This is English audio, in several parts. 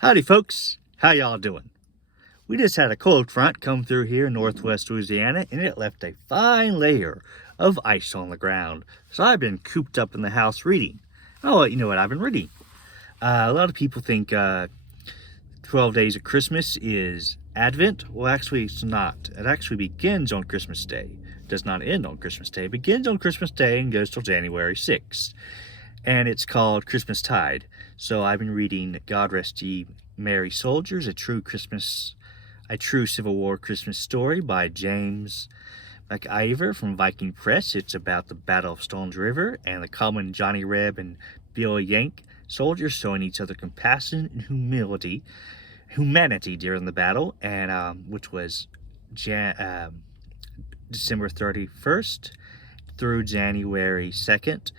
Howdy folks, how y'all doing? We just had a cold front come through here in northwest Louisiana and it left a fine layer of ice on the ground. So I've been cooped up in the house reading. Oh, you know what I've been reading? A lot of people think 12 Days of Christmas is Advent. Well, actually it's not. It actually begins on Christmas Day. It does not end on Christmas Day. It begins on Christmas Day and goes till January 6th. And it's called Christmas Tide. So I've been reading God Rest Ye Merry Soldiers, a true Civil War Christmas story by James McIver from Viking Press. It's about the Battle of Stones River and the common Johnny Reb and Bill Yank soldiers showing each other compassion and humanity during the battle, and which was December 31st through January 2nd.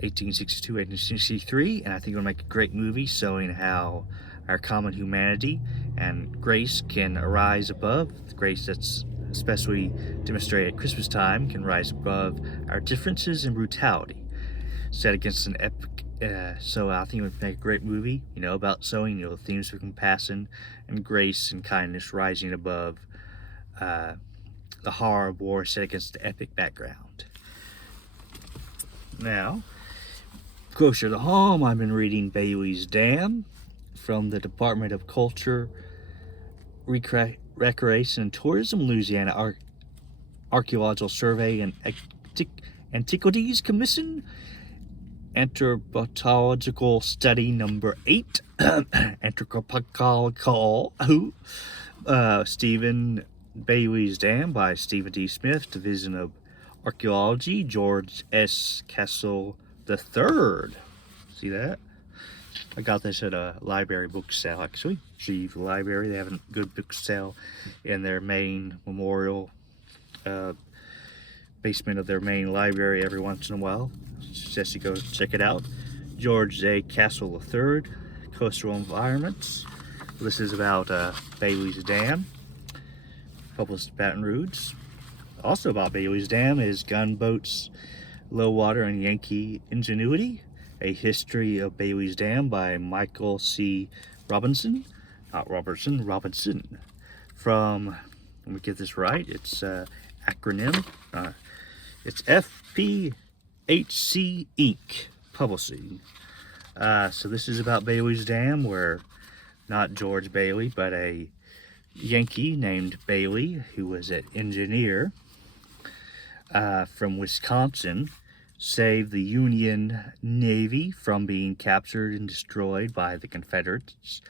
1862, 1863, and I think it'll make a great movie showing how our common humanity and grace can arise above, the grace that's especially demonstrated at Christmas time can rise above our differences and brutality, set against an epic, so I think it would make a great movie, about showing, the themes of compassion and grace and kindness rising above the horror of war set against the epic background. Now, closer to home, I've been reading Baily's Dam from the Department of Culture, Recreation and Tourism, Louisiana Archaeological Survey and Antiquities Commission, Anthropological Study Number 8, Anthropological, Stephen Baily's Dam by Stephen D. Smith, Division of Archaeology, George S. Castle the Third. See that? I got this at a library book sale, actually. The library, they have a good book sale in their main memorial basement of their main library every once in a while. Suggest you go check it out. George A. Castle III, Coastal Environments. This is about Baily's Dam, published in Baton Rouge. Also about Baily's Dam is Gunboats, Low Water, and Yankee Ingenuity, a history of Baily's Dam by Michael C. Robinson. Robinson. From, let me get this right, it's acronym. It's FPHC Inc. Publishing. So this is about Baily's Dam, where not George Baily, but a Yankee named Baily, who was an engineer from Wisconsin, saved the Union Navy from being captured and destroyed by the Confederates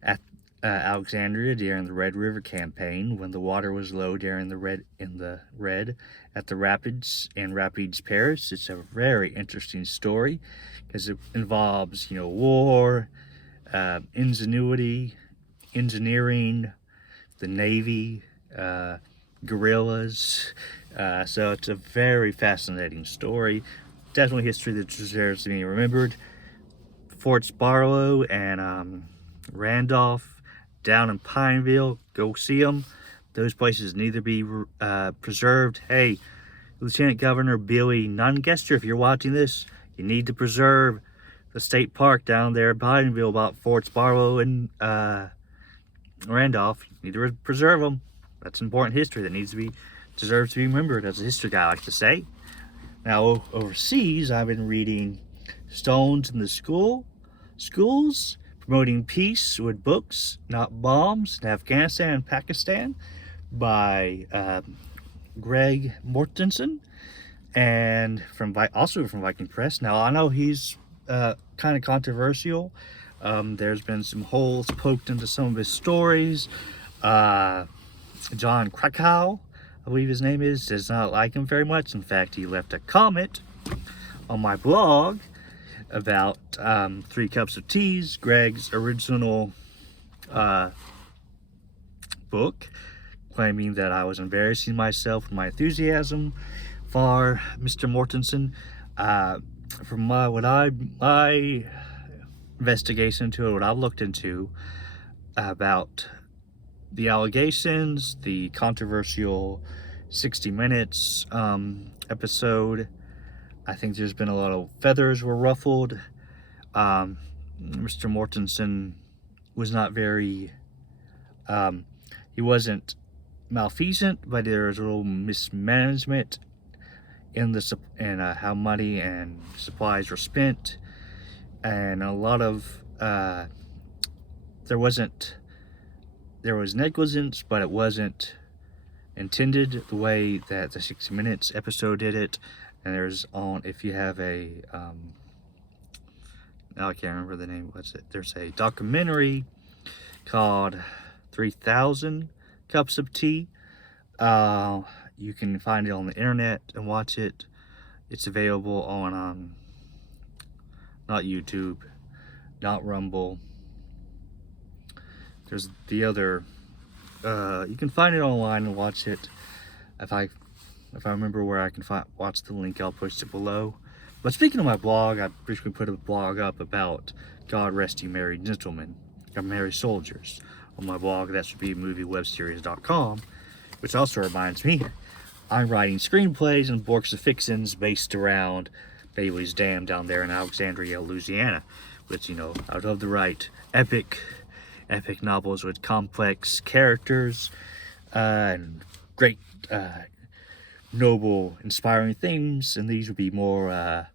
at Alexandria during the Red River Campaign, when the water was low during the Red at the Rapids and Rapides Parish. It's a very interesting story because it involves, war, ingenuity, engineering, the Navy, guerrillas. So it's a very fascinating story. Definitely history that deserves to be remembered. Forts Barlow and Randolph down in Pineville, go see them. Those places need to be preserved. Hey, Lieutenant Governor Billy Nungester, if you're watching this, you need to preserve the state park down there in Pineville about Forts Barlow and Randolph. You need to preserve them. That's important history that deserves to be remembered, as a history guy likes to say. Now, overseas, I've been reading Stones in the Schools, Promoting Peace with Books, Not Bombs, in Afghanistan and Pakistan, by Greg Mortensen, and also from Viking Press. Now, I know he's kind of controversial. There's been some holes poked into some of his stories. John Krackour, I believe his name is, does not like him very much. In fact, he left a comment on my blog about 3 Cups of Teas, Greg's original book, claiming that I was embarrassing myself with my enthusiasm for Mr. Mortensen. From my investigation into it, what I've looked into about the allegations, the controversial 60 Minutes episode, I think there's been a lot of feathers were ruffled. Mr. Mortensen was not very, he wasn't malfeasant, but there was a little mismanagement in the how money and supplies were spent, and a lot of there was negligence, but it wasn't intended the way that the 60 Minutes episode did it. And there's if you have a now I can't remember the name. What's it? There's a documentary called 3,000 Cups of Tea. You can find it on the internet and watch it. It's available on not YouTube, not Rumble. There's the other. You can find it online and watch it. If I remember where I can watch the link, I'll post it below. But speaking of my blog, I recently put a blog up about God Rest You Merry Gentlemen, or Merry Soldiers, on my blog. That should be moviewebseries.com, which also reminds me, I'm writing screenplays and books of fictions based around Baily's Dam down there in Alexandria, Louisiana, which, you know, I would love to write epic novels with complex characters and great, noble, inspiring themes, and these would be more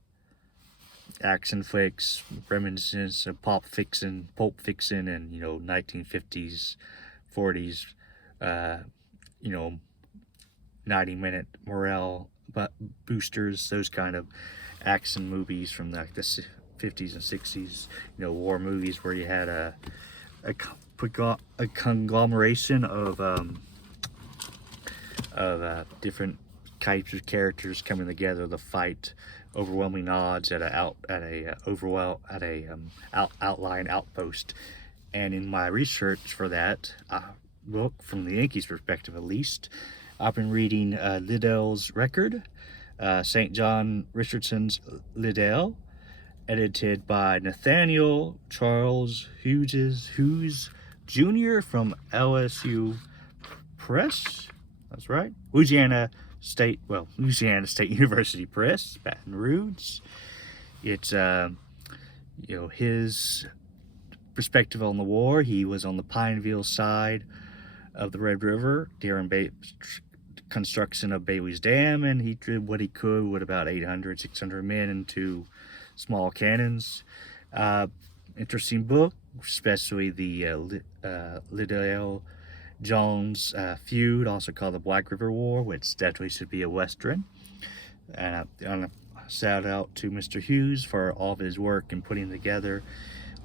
action flicks, reminiscence of pulp fiction, and, you know, 1950s, 40s, you know, 90-minute morale boosters, those kind of action movies from like the 50s and 60s, you know, war movies where you had a conglomeration of different types of characters coming together to fight overwhelming odds at outlying outpost. And in my research for that book, from the Yankees' perspective at least, I've been reading Liddell's Record, St. John Richardson's Liddell, edited by Nathaniel Charles Hughes Jr. from LSU Press. That's right. Louisiana State University Press, Baton Rouge. It's you know, his perspective on the war. He was on the Pineville side of the Red River during construction of Baily's Dam, and he did what he could with about 600 men and 2 small cannons. Interesting book, especially the Liddell Jones feud, also called the Black River War, which definitely should be a Western. And a shout out to Mr. Hughes for all of his work in putting together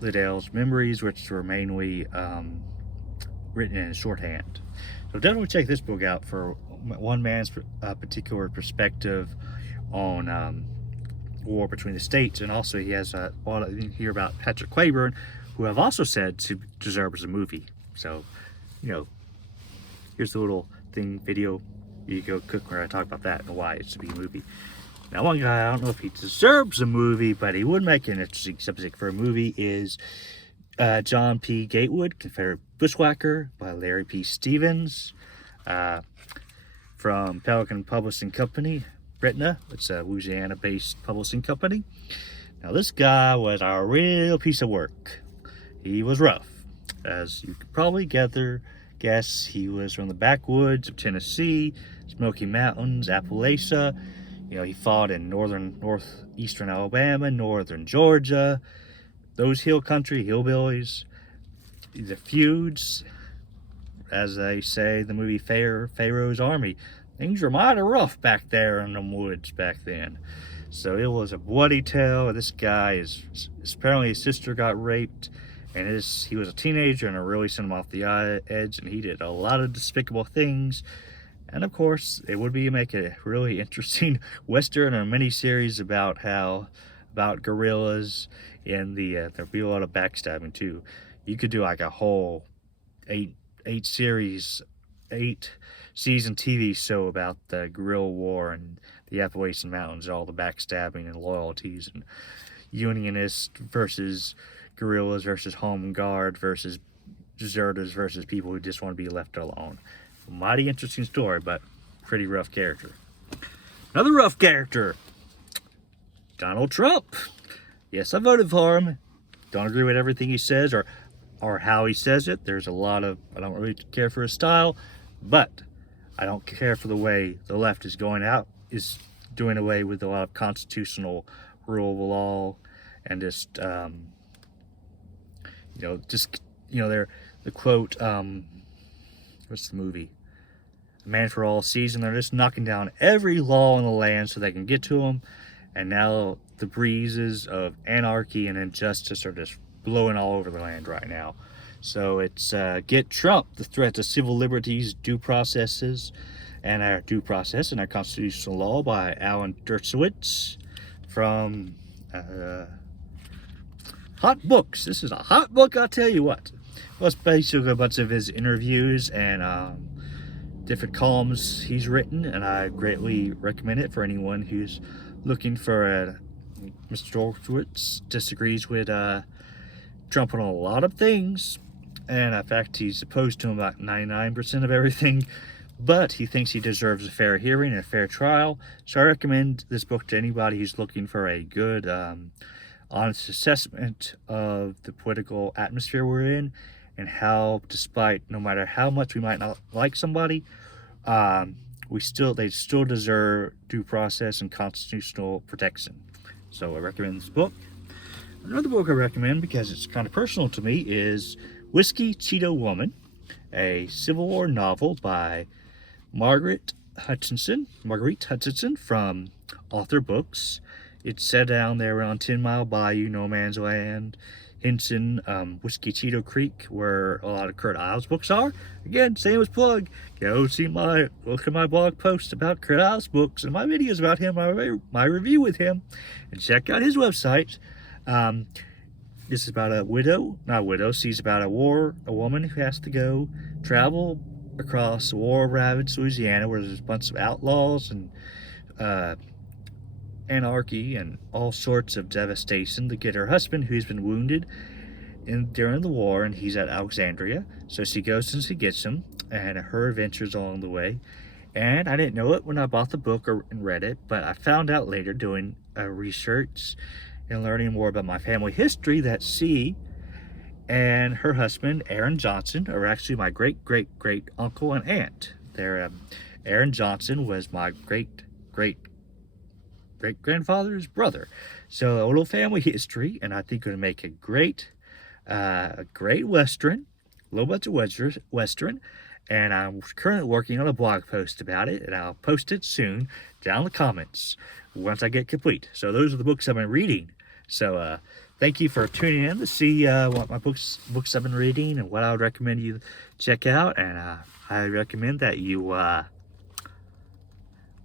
Liddell's memories, which were mainly written in shorthand. So definitely check this book out for one man's particular perspective on war between the states. And also he has a lot of, you hear about Patrick Cleburne, who I've also said deserves a movie. So, you know, here's the little video you go cook where I talk about that and why it should be a movie. Now, one guy, I don't know if he deserves a movie, but he would make an interesting subject for a movie, is John P. Gatewood, Confederate Bushwhacker, by Larry P. Stevens, from Pelican Publishing Company, Britna. It's a Louisiana-based publishing company. Now, this guy was a real piece of work. He was rough. As you could probably guess, he was from the backwoods of Tennessee, Smoky Mountains, Appalachia. You know, he fought in northeastern Alabama, northern Georgia, those hill country, hillbillies, the feuds, as they say, the movie Pharaoh's Army. Things were mighty rough back there in them woods back then. So it was a bloody tale. This guy apparently his sister got raped, and he was a teenager, and it really sent him off the edge, and he did a lot of despicable things. And of course, it would make a really interesting Western or mini-series about guerrillas, and there'd be a lot of backstabbing too. You could do like a whole 8-season TV show about the guerrilla war and the Appalachian Mountains, all the backstabbing and loyalties, and Unionists versus guerrillas versus home guard versus deserters versus people who just want to be left alone. Mighty interesting story, but pretty rough character. Another rough character, Donald Trump. Yes, I voted for him. Don't agree with everything he says, or or how he says it. There's a lot of, I don't really care for his style, but I don't care for the way the left is doing away with a lot of constitutional rule of law, and just, they're the quote, what's the movie? A Man for All Season. They're just knocking down every law in the land so they can get to them. And now the breezes of anarchy and injustice are just blowing all over the land right now. So it's Get Trump, the threat to civil liberties, due processes, and our due process and our constitutional law by Alan Dershowitz from Hot Books. This is a hot book, I'll tell you what. Well, it's basically a bunch of his interviews and different columns he's written, and I greatly recommend it for anyone who's looking for Mr. Dershowitz disagrees with Trump on a lot of things, and in fact he's opposed to him about 99% of everything, but he thinks he deserves a fair hearing and a fair trial. So I recommend this book to anybody who's looking for a good honest assessment of the political atmosphere we're in, and how, despite no matter how much we might not like somebody, they still deserve due process and constitutional protection. So I recommend this book. Another book I recommend, because it's kind of personal to me, is Whiskey Cheeto Woman, a Civil War novel by Marguerite Hutchinson from Author Books. It's set down there around 10 Mile Bayou, No Man's Land, Hinson, Whiskey Cheeto Creek, where a lot of Curt Iles books are. Again, same as plug. Look at my blog post about Curt Iles books and my videos about him, my review with him, and check out his website. This is about she's about a woman who has to travel across war-ravaged Louisiana, where there's a bunch of outlaws and anarchy and all sorts of devastation, to get her husband, who's been wounded during the war, and he's at Alexandria. So she goes and she gets him, and her adventures along the way. And I didn't know it when I bought the book and read it, but I found out later, doing research and learning more about my family history, that she and her husband, Aaron Johnson, are actually my great uncle and aunt. Aaron Johnson was my great-grandfather's brother. So a little family history, and I think it would make a great Western, a little bit of Western, and I'm currently working on a blog post about it, and I'll post it soon down in the comments once I get complete. So those are the books I've been reading. So thank you for tuning in to see what my books I've been reading and what I would recommend you check out, and I recommend that you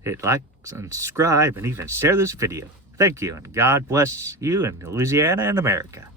hit like and subscribe and even share this video. Thank you, and God bless you in Louisiana and America.